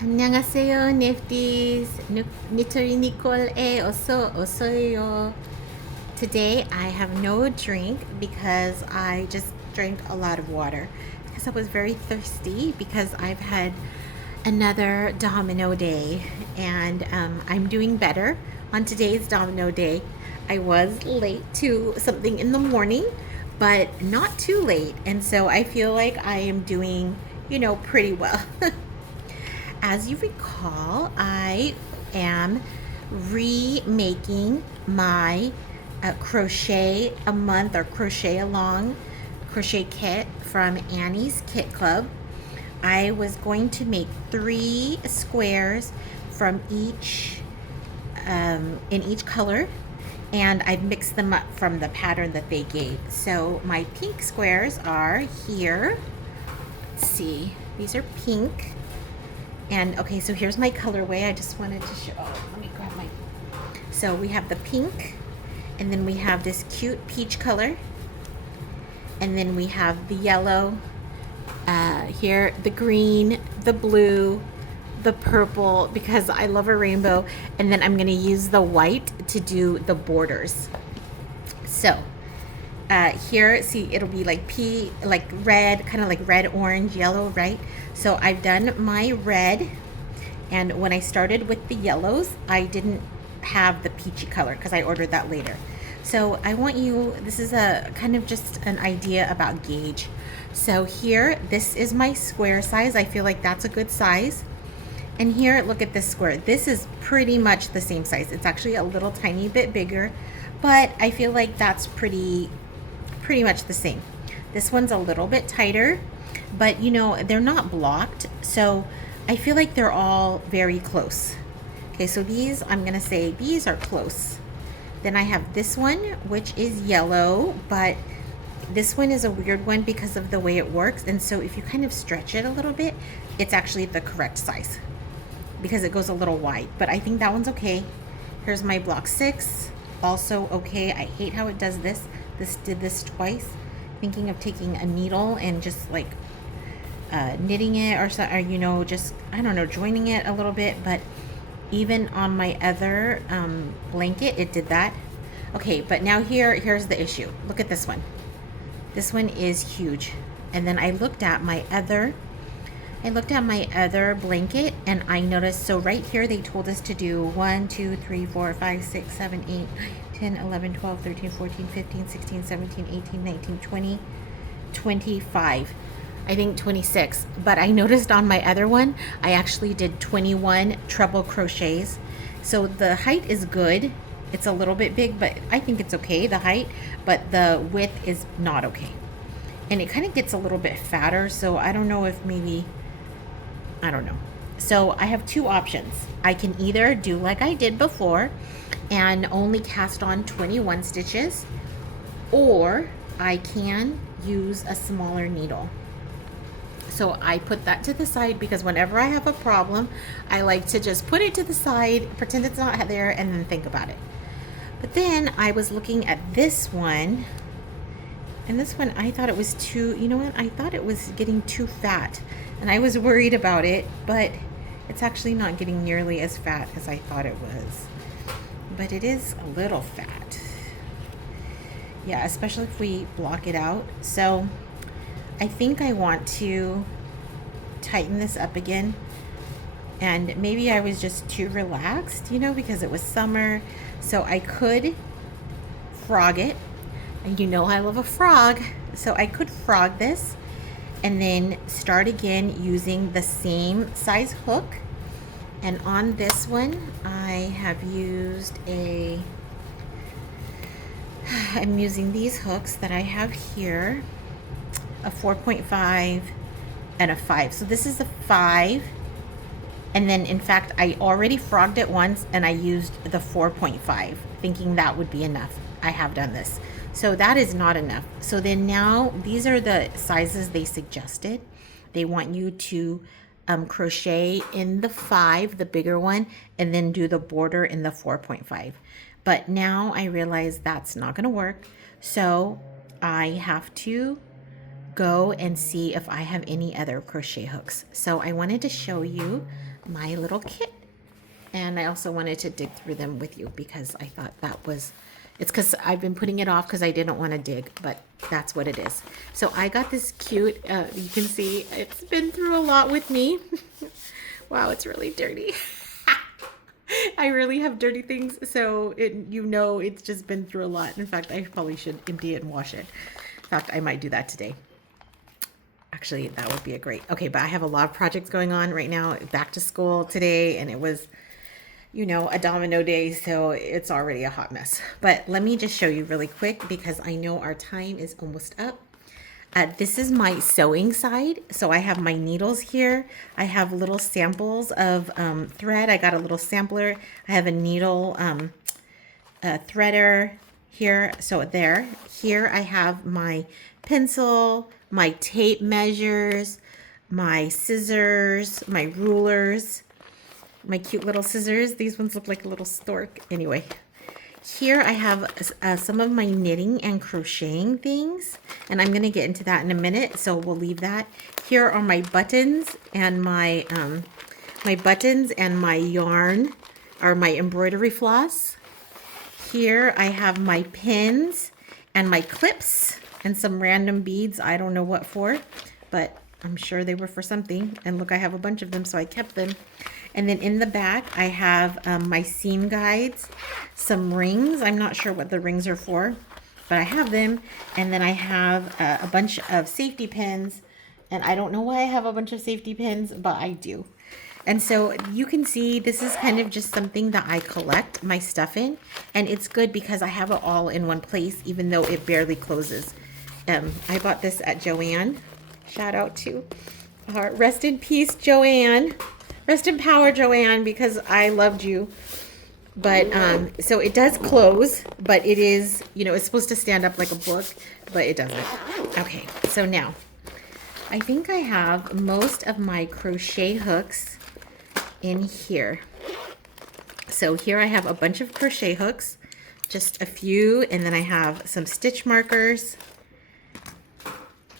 안녕하세요, Nifties. 니토리 니콜에 어서요. Today I have no drink because I just drank a lot of water because I was very thirsty because I've had another domino day and I'm doing better on today's domino day. I was late to something in the morning, but not too late, and so I feel like I am doing, pretty well. As you recall, I am remaking my crochet a month or crochet along crochet kit from Annie's Kit Club. I was going to make 3 squares from each in each color, and I've mixed them up from the pattern that they gave. So my pink squares are here. Let's see, these are pink. And okay, so here's my colorway. I just wanted to show. Oh, let me grab my. So we have the pink, and then we have this cute peach color, and then we have the yellow. Here, the green, the blue, the purple, because I love a rainbow, and then I'm gonna use the white to do the borders. So here, see, it'll be like like red, kind of like red, orange, yellow, right? So I've done my red, and when I started with the yellows, I didn't have the peachy color because I ordered that later. So I want you, this is a kind of just an idea about gauge. So here, this is my square size. I feel like that's a good size. And here, look at this square. This is pretty much the same size. It's actually a little tiny bit bigger, but I feel like that's pretty much the same. This one's a little bit tighter, but they're not blocked, so I feel like they're all very close. Okay, so these, I'm gonna say these are close. Then I have this one, which is yellow, but this one is a weird one because of the way it works, and so if you kind of stretch it a little bit, it's actually the correct size because it goes a little wide, but I think that one's okay. Here's my block 6, also okay. I hate how it does this. This did this twice. Thinking of taking a needle and just like knitting it or just, I don't know, joining it a little bit. But even on my other blanket, it did that. Okay, but now here's the issue. Look at this one. This one is huge. And then I looked at my other blanket, and I noticed, so right here they told us to do 1, 2, 3, 4, 5, 6, 7, 8, 10, 11, 12, 13, 14, 15, 16, 17, 18, 19, 20, 25. I think 26. But I noticed on my other one, I actually did 21 treble crochets. So the height is good. It's a little bit big, but I think it's okay, the height, but the width is not okay. And it kind of gets a little bit fatter, so I don't know if maybe, I don't know. So I have 2 options. I can either do like I did before and only cast on 21 stitches, or I can use a smaller needle. So I put that to the side because whenever I have a problem, I like to just put it to the side, pretend it's not there, and then think about it. But then I was looking at this one, and this one, I thought it was too, I thought it was getting too fat, and I was worried about it, but it's actually not getting nearly as fat as I thought it was. But it is a little fat. Yeah, especially if we block it out. So I think I want to tighten this up again. And maybe I was just too relaxed, because it was summer. So I could frog it. And I love a frog. So I could frog this and then start again using the same size hook. And on this one, I have used I'm using these hooks that I have here, a 4.5 and a 5. So this is a 5. And then in fact, I already frogged it once and I used the 4.5, thinking that would be enough. I have done this. So that is not enough. So then now these are the sizes they suggested. They want you to crochet in the 5, the bigger one, and then do the border in the 4.5. But now I realize that's not going to work. So I have to go and see if I have any other crochet hooks. So I wanted to show you my little kit. And I also wanted to dig through them with you because I thought it's because I've been putting it off because I didn't want to dig, but that's what it is. So I got this cute, you can see it's been through a lot with me. Wow, it's really dirty. I really have dirty things, so it's just been through a lot. In fact, I probably should empty it and wash it. In fact, I might do that today. Actually, that would be a great. Okay, but I have a lot of projects going on right now. Back to school today, and it was, a domino day, so it's already a hot mess. But let me just show you really quick because I know our time is almost up. This is my sewing side. So I have my needles here. I have little samples of thread. I got a little sampler. I have a needle threader here. So there. Here I have my pencil, my tape measures, my scissors, my rulers, my cute little scissors. These ones look like a little stork. Anyway. Here I have some of my knitting and crocheting things, and I'm going to get into that in a minute, so we'll leave that. Here are my buttons and my yarn, or my embroidery floss. Here I have my pins and my clips and some random beads. I don't know what for, but I'm sure they were for something. And look, I have a bunch of them, so I kept them. And then in the back, I have my seam guides, some rings. I'm not sure what the rings are for, but I have them. And then I have a bunch of safety pins. And I don't know why I have a bunch of safety pins, but I do. And so you can see this is kind of just something that I collect my stuff in. And it's good because I have it all in one place, even though it barely closes. I bought this at Joanne. Shout out to rest in peace, Joanne. Rest in power, Joanne, because I loved you. But so it does close, but it is, it's supposed to stand up like a book, but it doesn't. Okay, so now I think I have most of my crochet hooks in here. So here I have a bunch of crochet hooks, just a few, and then I have some stitch markers,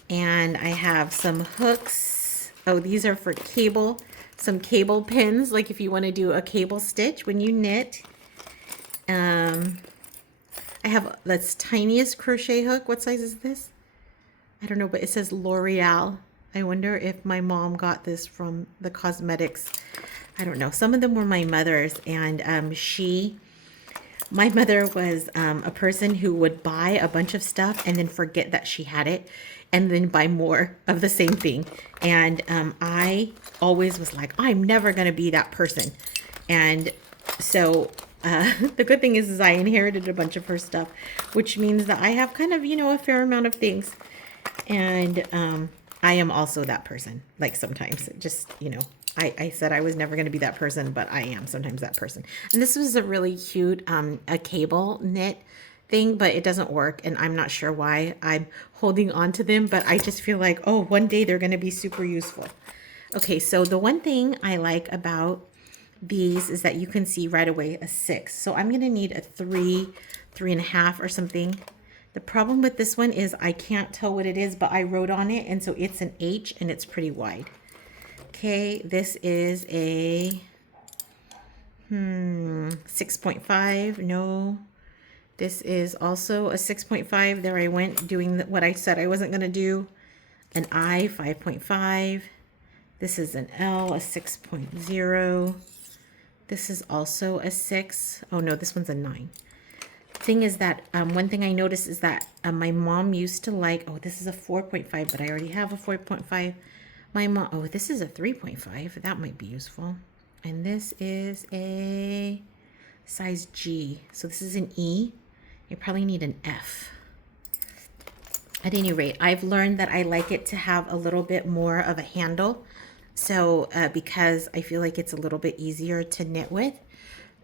and I have some hooks. Oh, these are for cable. Some cable pins, like if you want to do a cable stitch when you knit. I have this tiniest crochet hook. What size is this? I don't know, but it says L'Oreal. I wonder if my mom got this from the cosmetics. I don't know. Some of them were my mother's, and my mother was a person who would buy a bunch of stuff and then forget that she had it, and then buy more of the same thing. And I always was like, I'm never going to be that person. And so the good thing is I inherited a bunch of her stuff, which means that I have kind of, a fair amount of things. And I am also that person. Like sometimes just, I said I was never going to be that person, but I am sometimes that person. And this was a really cute a cable knit thing, but it doesn't work, and I'm not sure why I'm holding on to them, but I just feel like, oh, one day they're going to be super useful. Okay, so the one thing I like about these is that you can see right away a 6. So I'm going to need a 3, 3.5 or something. The problem with this one is I can't tell what it is, but I wrote on it, and so it's an H, and it's pretty wide. Okay, this is a 6.5. No. This is also a 6.5. There I went doing what I said I wasn't going to do. An I, 5.5. This is an L, a 6.0. This is also a 6. Oh no, this one's a 9. Thing is that one thing I noticed is that my mom used to like, oh, this is a 4.5, but I already have a 4.5. My mom, oh, this is a 3.5. That might be useful. And this is a size G. So this is an E. You probably need an F. At any rate, I've learned that I like it to have a little bit more of a handle. So because I feel like it's a little bit easier to knit with,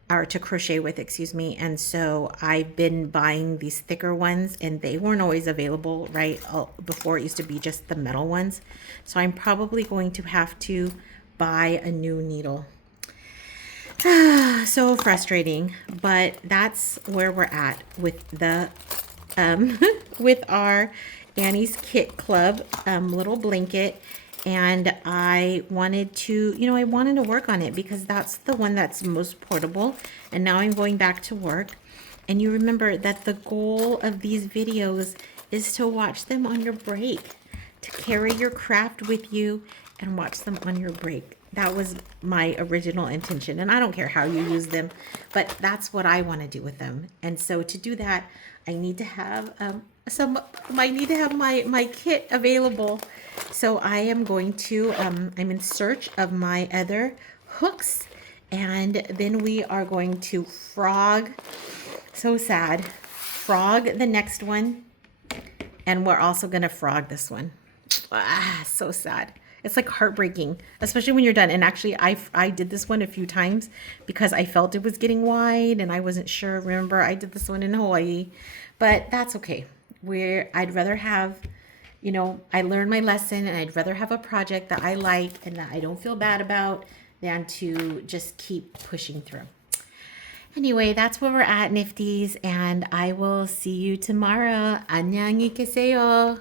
or to crochet with, excuse me. And so I've been buying these thicker ones, and they weren't always available, right? Before it used to be just the metal ones. So I'm probably going to have to buy a new needle. So frustrating, but that's where we're at with the with our Annie's Kit Club little blanket, and I wanted to, I wanted to work on it because that's the one that's most portable. And now I'm going back to work. And you remember that the goal of these videos is to watch them on your break, to carry your craft with you and watch them on your break. That was my original intention, and I don't care how you use them, but that's what I want to do with them. And so to do that, I need to have my kit available. So I am going to I'm in search of my other hooks, and then we are going to frog, so sad, frog the next one, and we're also going to frog this one. So sad. It's like heartbreaking, especially when you're done. And actually, I did this one a few times because I felt it was getting wide and I wasn't sure. Remember, I did this one in Hawaii, but that's okay. I'd rather have, I learned my lesson, and I'd rather have a project that I like and that I don't feel bad about than to just keep pushing through. Anyway, that's where we're at, Nifties, and I will see you tomorrow. 안녕히 계세요.